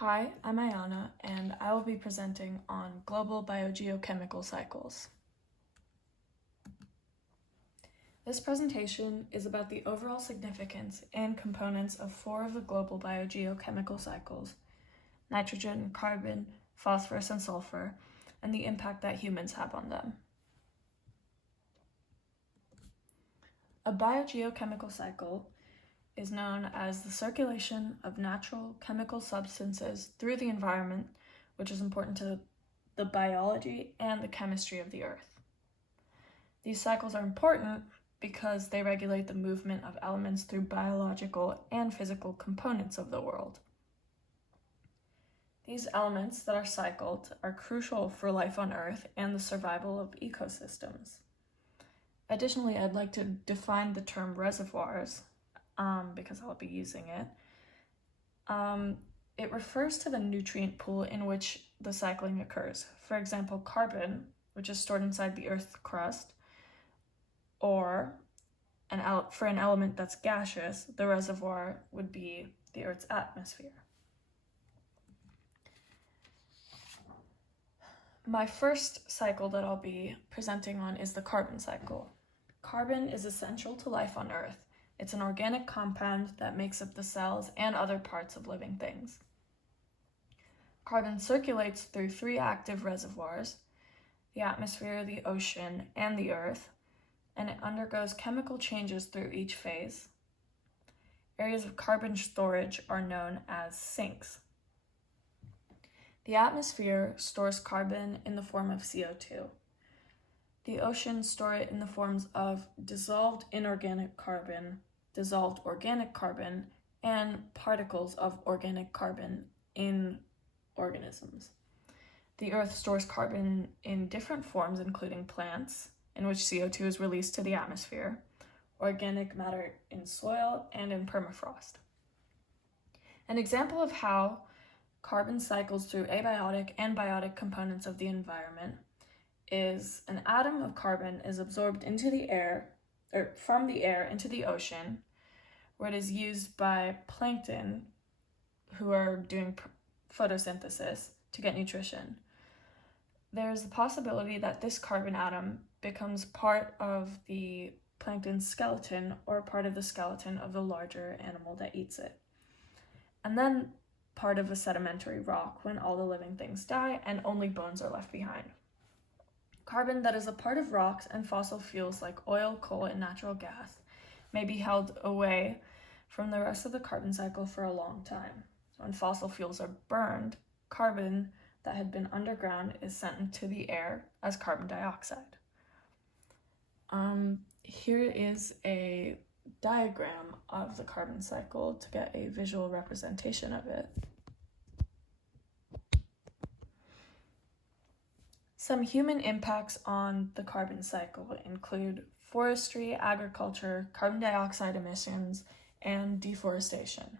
Hi, I'm Ayana, and I will be presenting on global biogeochemical cycles. This presentation is about the overall significance and components of four of the global biogeochemical cycles: nitrogen, carbon, phosphorus, and sulfur, and the impact that humans have on them. A biogeochemical cycle is known as the circulation of natural chemical substances through the environment, which is important to the biology and the chemistry of the Earth. These cycles are important because they regulate the movement of elements through biological and physical components of the world. These elements that are cycled are crucial for life on Earth and the survival of ecosystems. Additionally, I'd like to define the term reservoirs, because I'll be using it. It refers to the nutrient pool in which the cycling occurs. For example, carbon, which is stored inside the Earth's crust, or for an element that's gaseous, the reservoir would be the Earth's atmosphere. My first cycle that I'll be presenting on is the carbon cycle. Carbon is essential to life on Earth. It's an organic compound that makes up the cells and other parts of living things. Carbon circulates through three active reservoirs: the atmosphere, the ocean, and the Earth, and it undergoes chemical changes through each phase. Areas of carbon storage are known as sinks. The atmosphere stores carbon in the form of CO2. The oceans store it in the forms of dissolved inorganic carbon, dissolved organic carbon, and particles of organic carbon in organisms. The Earth stores carbon in different forms, including plants, in which CO2 is released to the atmosphere, organic matter in soil, and in permafrost. An example of how carbon cycles through abiotic and biotic components of the environment is an atom of carbon is absorbed into the air, or from the air into the ocean, where it is used by plankton, who are doing photosynthesis, to get nutrition. There's the possibility that this carbon atom becomes part of the plankton's skeleton or part of the skeleton of the larger animal that eats it, and then part of a sedimentary rock when all the living things die and only bones are left behind. Carbon that is a part of rocks and fossil fuels like oil, coal, and natural gas may be held away from the rest of the carbon cycle for a long time. When fossil fuels are burned, carbon that had been underground is sent into the air as carbon dioxide. Here is a diagram of the carbon cycle to get a visual representation of it. Some human impacts on the carbon cycle include forestry, agriculture, carbon dioxide emissions, and deforestation.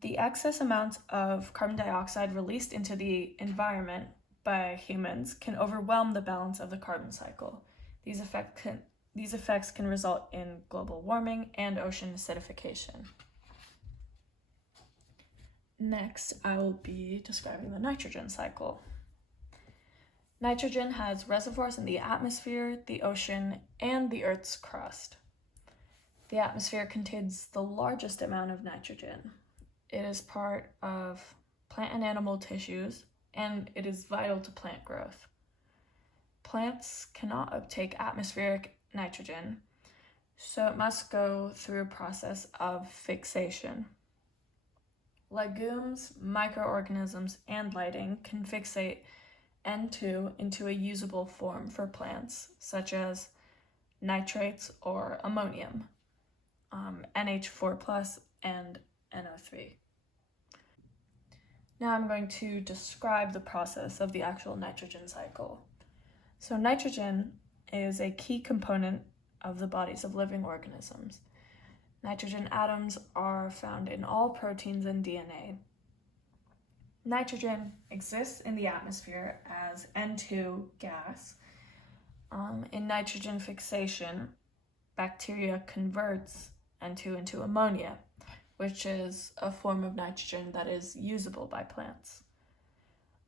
The excess amounts of carbon dioxide released into the environment by humans can overwhelm the balance of the carbon cycle. These effects can result in global warming and ocean acidification. Next, I will be describing the nitrogen cycle. Nitrogen has reservoirs in the atmosphere, the ocean, and the Earth's crust. The atmosphere contains the largest amount of nitrogen. It is part of plant and animal tissues, and it is vital to plant growth. Plants cannot uptake atmospheric nitrogen, so it must go through a process of fixation. Legumes, microorganisms, and lighting can fixate N2 into a usable form for plants, such as nitrates or ammonium, NH4+, and NO3. Now I'm going to describe the process of the actual nitrogen cycle. So nitrogen is a key component of the bodies of living organisms. Nitrogen atoms are found in all proteins and DNA. Nitrogen exists in the atmosphere as N2 gas. In nitrogen fixation, bacteria converts N2 into ammonia, which is a form of nitrogen that is usable by plants.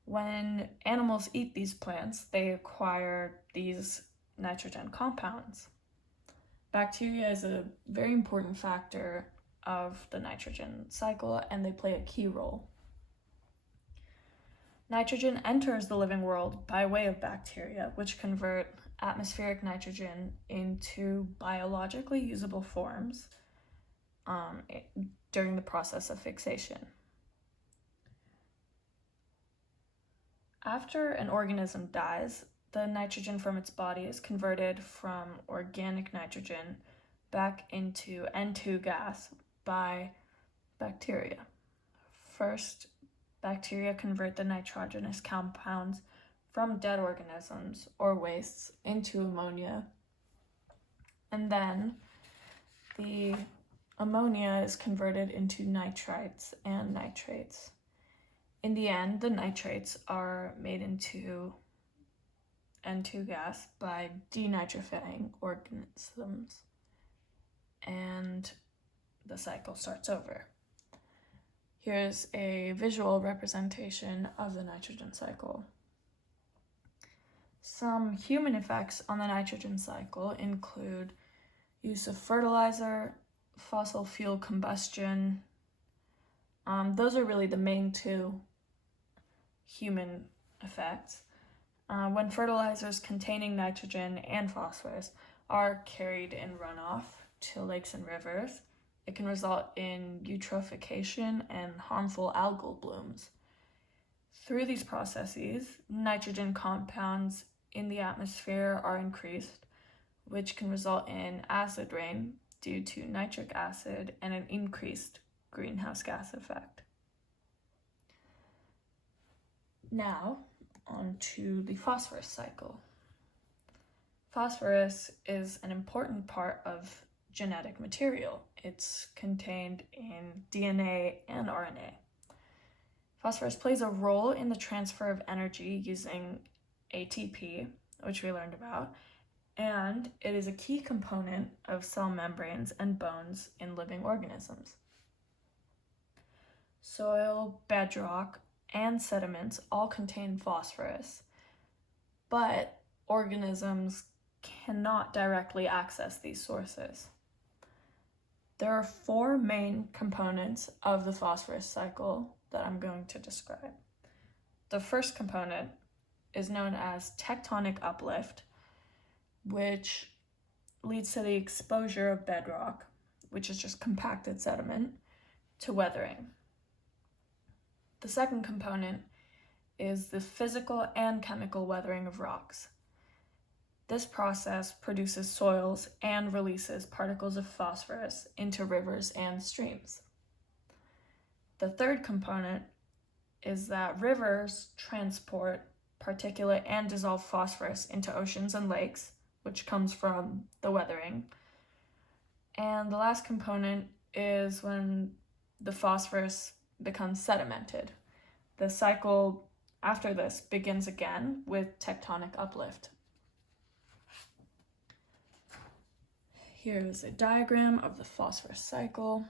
When animals eat these plants, they acquire these nitrogen compounds. Bacteria is a very important factor of the nitrogen cycle, and they play a key role. Nitrogen enters the living world by way of bacteria, which convert atmospheric nitrogen into biologically usable forms during the process of fixation. After an organism dies, the nitrogen from its body is converted from organic nitrogen back into N2 gas by bacteria. First, bacteria convert the nitrogenous compounds from dead organisms or wastes into ammonia, and then the ammonia is converted into nitrites and nitrates. In the end, the nitrates are made into N2 gas by denitrifying organisms, and the cycle starts over. Here's a visual representation of the nitrogen cycle. Some human effects on the nitrogen cycle include use of fertilizer, fossil fuel combustion. Those are really the main two human effects. When fertilizers containing nitrogen and phosphorus are carried in runoff to lakes and rivers, it can result in eutrophication and harmful algal blooms. Through these processes, nitrogen compounds in the atmosphere are increased, which can result in acid rain due to nitric acid and an increased greenhouse gas effect. Now, on to the phosphorus cycle. Phosphorus is an important part of genetic material. It's contained in DNA and RNA. Phosphorus plays a role in the transfer of energy using ATP, which we learned about, and it is a key component of cell membranes and bones in living organisms. Soil, bedrock, and sediments all contain phosphorus, but organisms cannot directly access these sources. There are 4 main components of the phosphorus cycle that I'm going to describe. The first component is known as tectonic uplift, which leads to the exposure of bedrock, which is just compacted sediment, to weathering. The second component is the physical and chemical weathering of rocks. This process produces soils and releases particles of phosphorus into rivers and streams. The third component is that rivers transport particulate and dissolved phosphorus into oceans and lakes, which comes from the weathering. And the last component is when the phosphorus becomes sedimented. The cycle after this begins again with tectonic uplift. Here is a diagram of the phosphorus cycle.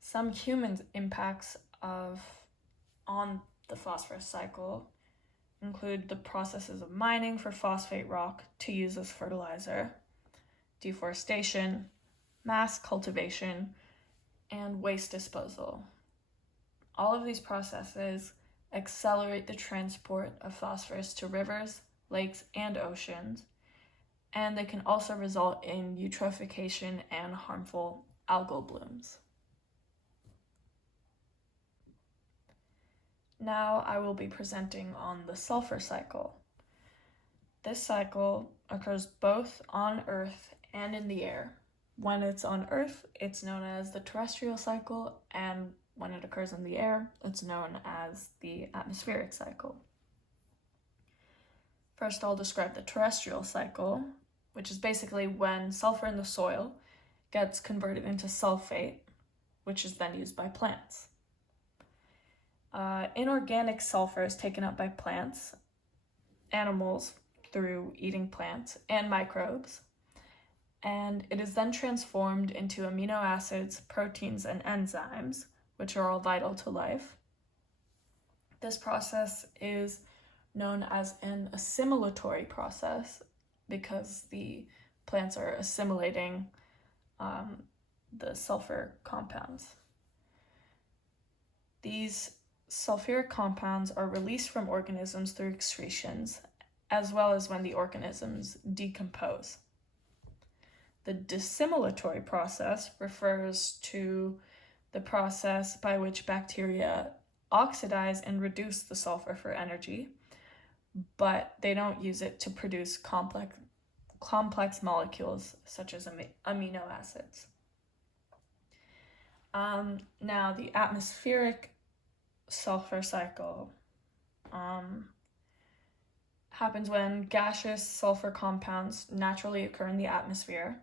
Some human impacts on the phosphorus cycle include the processes of mining for phosphate rock to use as fertilizer, deforestation, mass cultivation, and waste disposal. All of these processes accelerate the transport of phosphorus to rivers, lakes, and oceans, and they can also result in eutrophication and harmful algal blooms. Now I will be presenting on the sulfur cycle. This cycle occurs both on Earth and in the air. When it's on Earth, it's known as the terrestrial cycle, and when it occurs in the air, it's known as the atmospheric cycle. First, I'll describe the terrestrial cycle, which is basically when sulfur in the soil gets converted into sulfate, which is then used by plants. Inorganic sulfur is taken up by plants, animals through eating plants, and microbes. and it is then transformed into amino acids, proteins, and enzymes, which are all vital to life. This process is known as an assimilatory process because the plants are assimilating the sulfur compounds. These sulfuric compounds are released from organisms through excretions, as well as when the organisms decompose. The dissimilatory process refers to the process by which bacteria oxidize and reduce the sulfur for energy, but they don't use it to produce complex molecules such as amino acids. Now, the atmospheric sulfur cycle happens when gaseous sulfur compounds naturally occur in the atmosphere,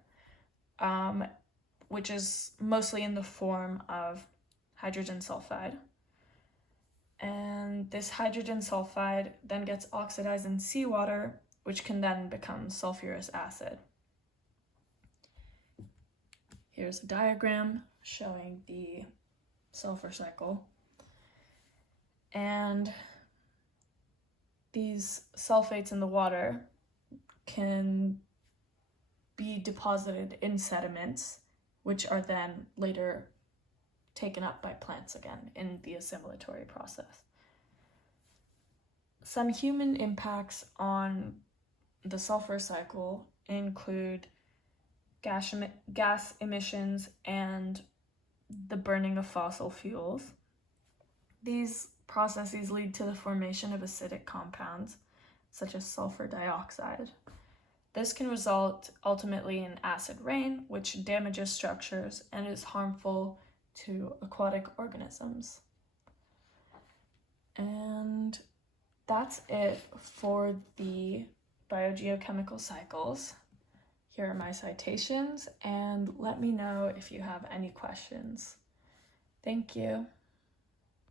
which is mostly in the form of hydrogen sulfide. And this hydrogen sulfide then gets oxidized in seawater, which can then become sulfurous acid. Here's a diagram showing the sulfur cycle. And these sulfates in the water can be deposited in sediments, which are then later taken up by plants again in the assimilatory process. Some human impacts on the sulfur cycle include gas emissions and the burning of fossil fuels. These processes lead to the formation of acidic compounds, such as sulfur dioxide. This can result ultimately in acid rain, which damages structures and is harmful to aquatic organisms. And that's it for the biogeochemical cycles. Here are my citations, and let me know if you have any questions. Thank you.